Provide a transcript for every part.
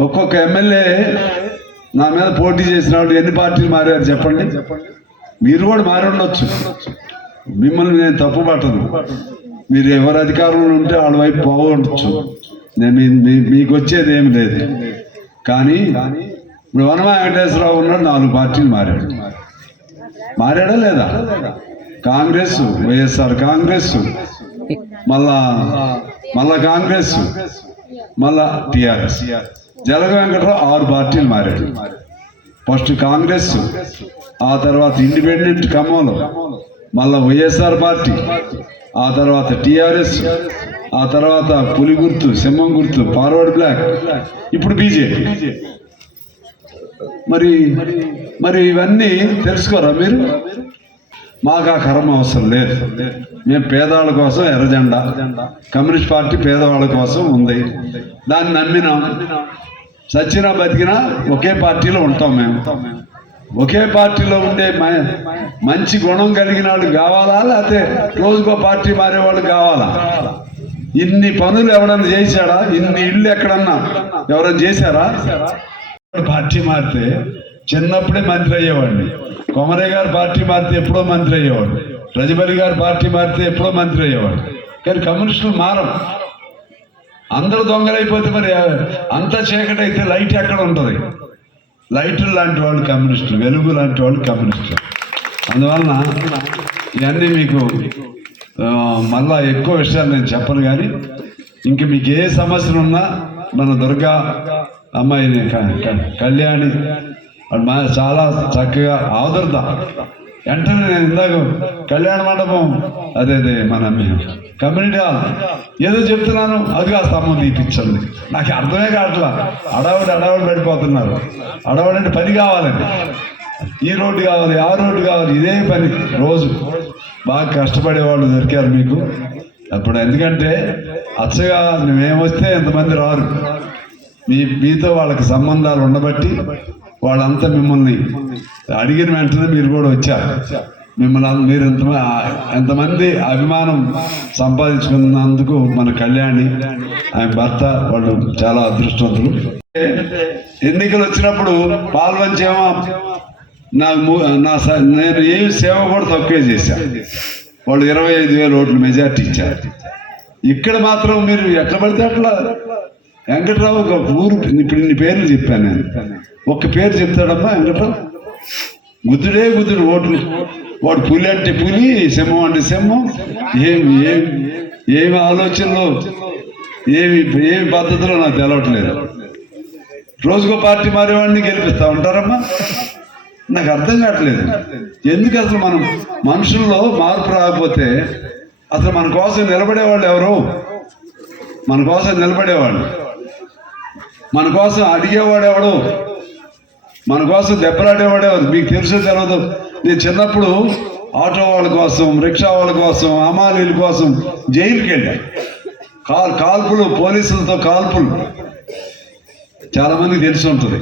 ఒక్కొక్క ఎమ్మెల్యే నా మీద పోటీ చేసిన వాళ్ళు ఎన్ని పార్టీలు మారారు చెప్పండి? మీరు కూడా మారి ఉండొచ్చు. మిమ్మల్ని నేను తప్పు పట్టను. మీరు ఎవరు అధికారంలో ఉంటే వాళ్ళ వైపు పోవచ్చు. నేను మీ- మీకు వచ్చేది ఏమి లేదు. కానీ ఇప్పుడు వనమా వెంకటేశ్వరరావు ఉన్నాడు నాలుగు పార్టీలు మారాడు. మారాడా లేదా? కాంగ్రెస్ వైఎస్ఆర్ కాంగ్రెస్ మళ్ళా మళ్ళా కాంగ్రెస్ మళ్ళా టిఆర్ఎస్. జలగ వెంకటరావు ఆరు పార్టీలు మారాడు ఫస్ట్ కాంగ్రెస్ ఆ తర్వాత ఇండిపెండెంట్ ఖమ్మంలో మళ్ళా వైఎస్ఆర్ పార్టీ ఆ తర్వాత టిఆర్ఎస్ ఆ తర్వాత పులి గుర్తు సింహం గుర్తు ఫార్వర్డ్ బ్లాక్ ఇప్పుడు బీజేపీ. మరి మరి ఇవన్నీ తెలుసుకోరా మీరు? మాకు ఆ కర్మ అవసరం లేదు. మేము పేదవాళ్ళ కోసం ఎర్రజెండా. కమ్యూనిస్ట్ పార్టీ పేదవాళ్ళ కోసం ఉంది. దాన్ని నమ్మినాం. సచ్చినా బతికినా ఒకే పార్టీలో ఉంటాం మేము. ఒకే పార్టీలో ఉండే మంచి గుణం కలిగిన వాళ్ళు కావాలా? లేకపోతే రోజుకో పార్టీ మారే వాళ్ళు కావాలా? ఇన్ని పనులు ఎవడన్నా చేశాడా? ఇన్ని ఇళ్ళు ఎక్కడన్నా ఎవరైనా చేశారా? పార్టీ మారితే చిన్నప్పుడే మంత్రి అయ్యేవాడిని. కొమరయ్య గారు పార్టీ మారితే ఎప్పుడో మంత్రి అయ్యేవాడు. రజబలి గారు పార్టీ మారితే ఎప్పుడో మంత్రి అయ్యేవాడు. కానీ కమ్యూనిస్టులు మారం అందరూ దొంగలైపోతే మరి అంత చీకటి అయితే లైట్ ఎక్కడ ఉంటుంది? లైట్లు లాంటి వాళ్ళు కమ్యూనిస్టులు వెలుగు లాంటి వాళ్ళు కమ్యూనిస్టులు. అందువలన ఇవన్నీ మీకు మళ్ళా ఎక్కువ విషయాలు నేను చెప్పను కానీ ఇంక మీకు ఏ సమస్యలు ఉన్నా మన దుర్గా అమ్మాయిని కళ్యాణి మా చాలా చక్కగా ఆదుర్ద వెంటనే నేను ఇందాక కళ్యాణ మండపం అదే అదే మన కమ్యూనిటీ హాల్ ఏదో చెప్తున్నాను అది ఆ స్తంభం తీపిచ్చండి నాకు అర్థమే కావట్లా. అడవుడు అడవుడు పడిపోతున్నారు. అడవుడు అంటే పని కావాలండి. ఈ రోడ్డు కావాలి ఆ రోడ్డు కావాలి ఇదే పని రోజు. బాగా కష్టపడే వాళ్ళు దొరికారు మీకు. అప్పుడు ఎందుకంటే అచ్చగా మేమొస్తే ఎంతమంది రారు. మీ మీతో వాళ్ళకి సంబంధాలు ఉండబట్టి వాళ్ళంతా మిమ్మల్ని అడిగిన వెంటనే మీరు కూడా వచ్చారు. మిమ్మల్ని మీరు ఎంత ఎంతమంది అభిమానం సంపాదించుకున్నందుకు మన కళ్యాణి ఆయన భర్త వాళ్ళు చాలా అదృష్టవంతులు. ఎన్నికలు వచ్చినప్పుడు పాల్వంచేమో నా నా స- నేను ఏ సేవ కూడా తక్కువే చేశాను వాళ్ళు ఇరవై ఐదు వేల ఓట్లు మెజార్టీ ఇచ్చారు. ఇక్కడ మాత్రం మీరు ఎట్లా పడితే అట్లా వెంకట్రావు ఒక ఊరు ఇప్పుడు ఇన్ని పేర్లు చెప్పాను నేను. ఒక్క పేరు చెప్తాడమ్మా వెంకట్రావు? గుద్దుడే గుద్దుడు ఓట్లు వాడు పులి అంటే పులి సింహం అంటే సింహం. ఏమి ఏమి ఏమి ఆలోచనలో ఏమి ఏమి పద్ధతిలో నాకు తెలవట్లేదు. రోజుకో పార్టీ మారేవాడిని గెలిపిస్తా ఉంటారమ్మా. నాకు అర్థం కావట్లేదు. ఎందుకు అసలు మనం మనుషుల్లో మార్పు రాకపోతే అసలు మన కోసం నిలబడేవాళ్ళు ఎవరు? మన కోసం నిలబడేవాళ్ళు. మన కోసం అడిగేవాడు ఎవడు? మన కోసం దెబ్బలాడేవాడే మీకు తెలుసో తెలియదు నేను చిన్నప్పుడు ఆటో వాళ్ళ కోసం రిక్షా వాళ్ళ కోసం అమాలీల కోసం జైలుకి వెళ్ళా. కాల్ కాల్పులు పోలీసులతో కాల్పులు. చాలా మందికి తెలిసి ఉంటుంది.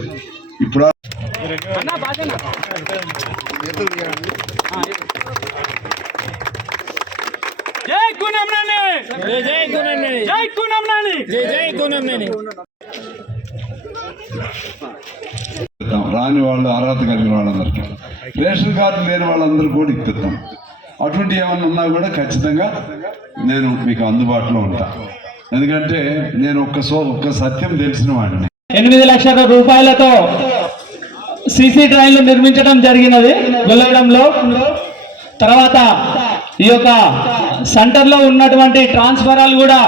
ఇప్పుడు జై కునంనేని జై జై గుణనేని జై కునంనేని జై జై గుణనేని ఇప్పిద్దాం రాని వాళ్ళు అర్హత కలిగిన వాళ్ళందరికీ. రేషన్ కార్డు లేని వాళ్ళందరూ కూడా ఇప్పిద్దాం. అటువంటి ఏమన్నా ఉన్నా కూడా ఖచ్చితంగా నేను మీకు అందుబాటులో ఉంటా. ఎందుకంటే నేను ఒక్క సో ఒక్క సత్యం తెలిసిన వాడిని. ఎనిమిది లక్షల రూపాయలతో సీసీ ట్రైన్లు నిర్మించడం జరిగినది గొల్లగూడెంలో. తర్వాత ఈ యొక్క సెంటర్లో ఉన్నటువంటి ట్రాన్స్ఫరాలు కూడా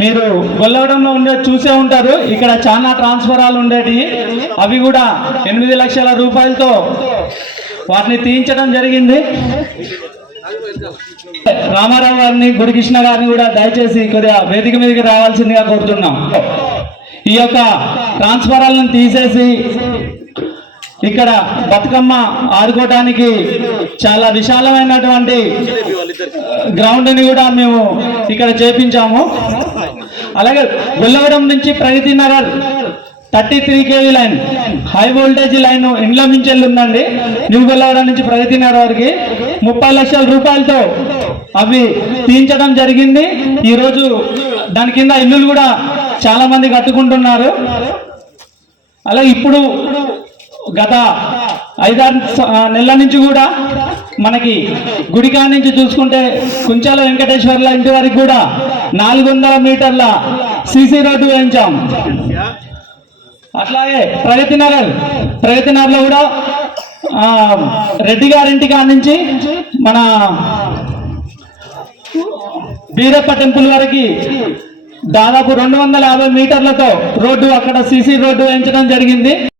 మీరు గొల్లగూడెంలో ఉండే చూసే ఉంటారు. ఇక్కడ చాలా ట్రాన్స్ఫరాలు ఉండేవి అవి కూడా ఎనిమిది లక్షల రూపాయలతో వాటిని తీయించడం జరిగింది. రామారావు గారిని గుడికృష్ణ గారిని కూడా దయచేసి కొద్దిగా వేదిక మీదకి రావాల్సిందిగా కోరుతున్నాం. ఈ యొక్క ట్రాన్స్ఫరాలను తీసేసి ఇక్కడ బతుకమ్మ ఆడుకోవటానికి చాలా విశాలమైనటువంటి గ్రౌండ్ని కూడా మేము ఇక్కడ చేపించాము. అలాగే గొల్లవరం నుంచి Pragati Nagar thirty three KV line high voltage line ఇండ్ల నుంచి వెళ్ళి ఉందండి న్యూ గొల్లవరం నుంచి ప్రగతి నగర్ వరకు ముప్పై లక్షల రూపాయలతో అవి తీయించడం జరిగింది. ఈరోజు దాని కింద ఇల్లులు కూడా చాలా మంది కట్టుకుంటున్నారు. అలా ఇప్పుడు గత ఐదారు నెలల నుంచి కూడా మనకి గుడికా నుంచి చూసుకుంటే కుంచాల వెంకటేశ్వర్ల ఇంటి వరకు కూడా నాలుగు వందల మీటర్ల సీసీ రోడ్డు వేయించాం. అట్లాగే ప్రగతి నగర్ ప్రగతి నగర్లో కూడా రెడ్డి గారింటి కాడ నుంచి మన బీరప్ప టెంపుల్ వరకు దాదాపు రెండు వందల యాభై మీటర్లతో రోడ్డు అక్కడ సీసీ రోడ్డు వేయించడం జరిగింది.